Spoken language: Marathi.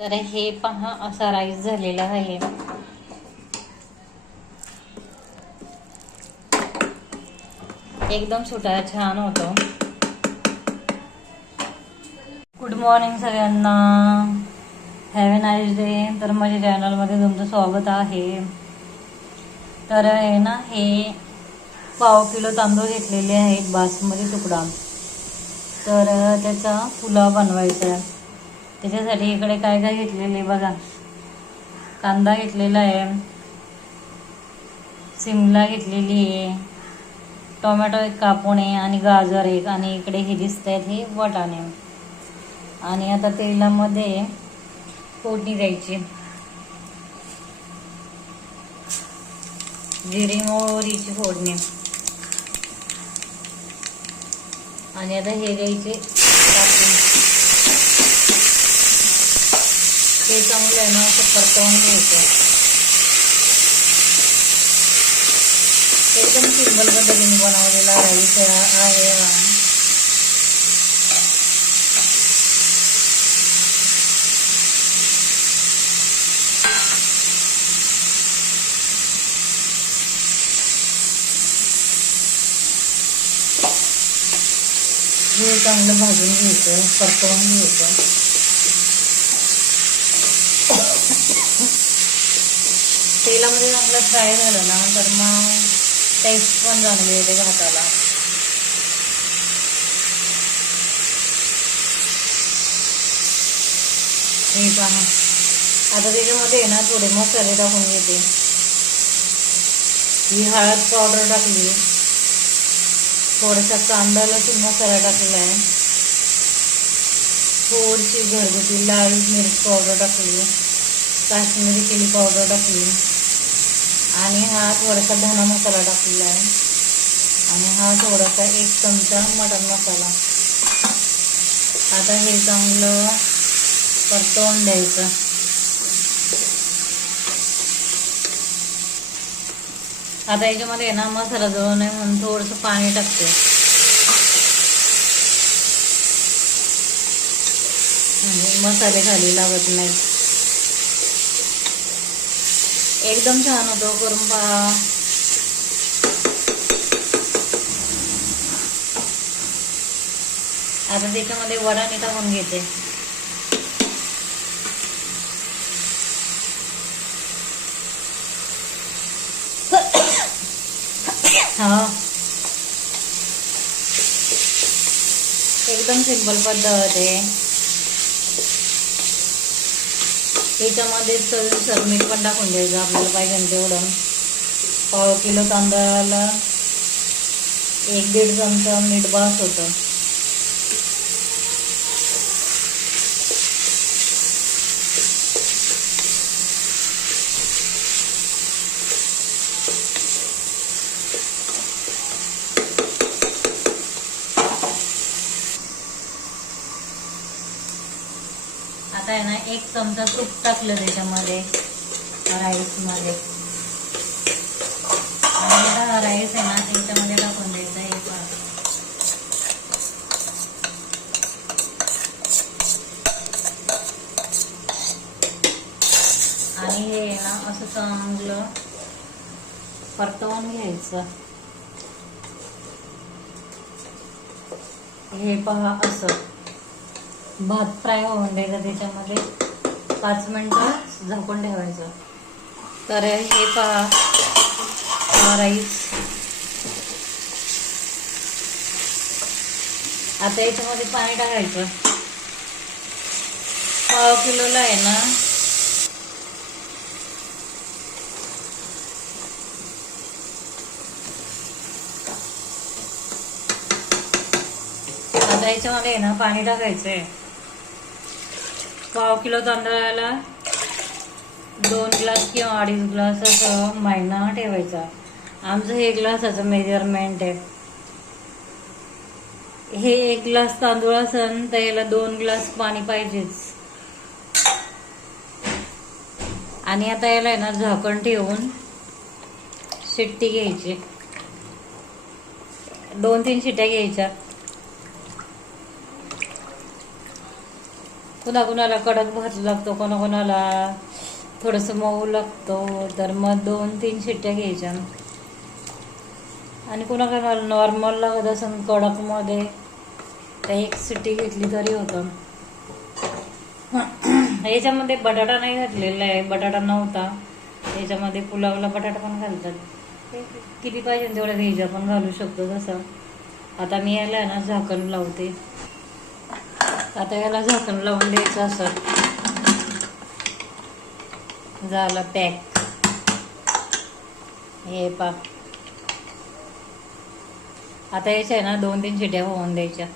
तर हे पहा असा राईस झालेला आहे. एकदम सुटा छान होतो. गुड मॉर्निंग सगळ्यांना. हॅव ए नाईस डे तर माझ्या चॅनलमध्ये तुमचं स्वागत आहे. तर आहे ना हे पाव किलो तांदूळ घेतलेले आहेत बासमती तुकडा. तर त्याचा पुलाव बनवायचा आहे. त्याच्यासाठी इकडे काय काय घेतलेले बघा. कांदा घेतलेला आहे. सिमला घेतलेली आहे. टोमॅटो एक कापून आहे आणि गाजर एक. आणि इकडे हे दिसत आहेत हे वटाणे. आणि आता तेलामध्ये फोडणी द्यायची. जिरी मोहरीची फोडणी. आणि आता हे द्यायचे ते चांगलं आहे ना असं परतवून घ्यायचं एकदम सिंपल पद्धतीने बनवलेला राईस आहे हे चांगलं भाजून घ्यायचं परतवून घ्यायचं. तेलामध्ये म्हणजे चांगलं फ्राय झालं ना तर मग टेस्ट पण चांगली येते भाताला. हे पहा. आता त्याच्यामध्ये आहे ना थोडे मसाले टाकून घेते. ही हळद पावडर टाकली. थोडासा कांदा लसूण मसाला टाकलेला आहे. थोडीशी घरगुती लाल मिरच पावडर टाकली. काश्मीरी चिली पावडर टाकली. आणि हा थोडासा धना मसाला टाकलेला आहे. आणि हा थोडासा एक चमचा मटण मसाला. आता हे चांगलं परतवून द्यायचं. आता याच्यामध्ये ना मसाला जवळ नाही म्हणून थोडंसं पाणी टाकते. मसाले खाली लागत नाही एकदम छान होतो करून पहा. आता त्याच्यामध्ये वडा मी टाकून घेते. हा. एकदम सिंपल पद्धत आहे. याच्यामध्ये चवीनुसार मीठ पण टाकून द्यायचं आपल्याला पाहिजे तेवढं. पाव किलो तांदळाला एक दीड चमचा मीठ बास होतं. आता आहे ना एक चमचा तूप टाकलं त्याच्यामध्ये राईसमध्ये आणि राईस आहे ना त्याच्यामध्ये टाकून द्यायचा एक आणि हे आहे ना असं चांगलं परतवून घ्यायचं. हे पहा असं. भात फ्राय होऊन द्यायचा त्याच्यामध्ये पाच मिनटं झाकून ठेवायचं. तर हे पहा राईस. आता याच्यामध्ये पाणी टाकायचं. पाव किलोला आहे ना? आता याच्यामध्ये आहे ना पाणी टाकायचं आहे पाव किलो तांदळाला दोन ग्लास किंवा अडीच ग्लास असं महिना ठेवायचा. आमचं हे ग्लासाचं मेजरमेंट आहे. हे एक ग्लास तांदूळ असन तर याला दोन ग्लास पाणी पाहिजेच. आणि आता याला आहे ना झाकण ठेवून शिट्टी घ्यायची. दोन तीन शिट्ट्या घ्यायच्या. कुणाकुणाला कडक भात लागतो कोणाकोणाला थोडंसं मऊ लागतो. तर मग दोन तीन शिट्ट्या घ्यायच्या. आणि कुणाकुणाला नॉर्मल लागत असं कडकमध्ये तर एक शिट्टी घेतली तरी होतं. याच्यामध्ये बटाटा नाही घातलेला आहे बटाटा नव्हता. याच्यामध्ये पुलावला बटाटा पण घालतात. किती पाहिजे तेवढ्या घ्यायच्या पण घालू शकतो तसं. आता मी याला आहे ना झाकण लावते. आता याला झाकण लावून द्यायचं असं झालं पॅक. हे पा. आता याच्या आहे ना दोन तीन शिट्या होऊन द्यायच्या.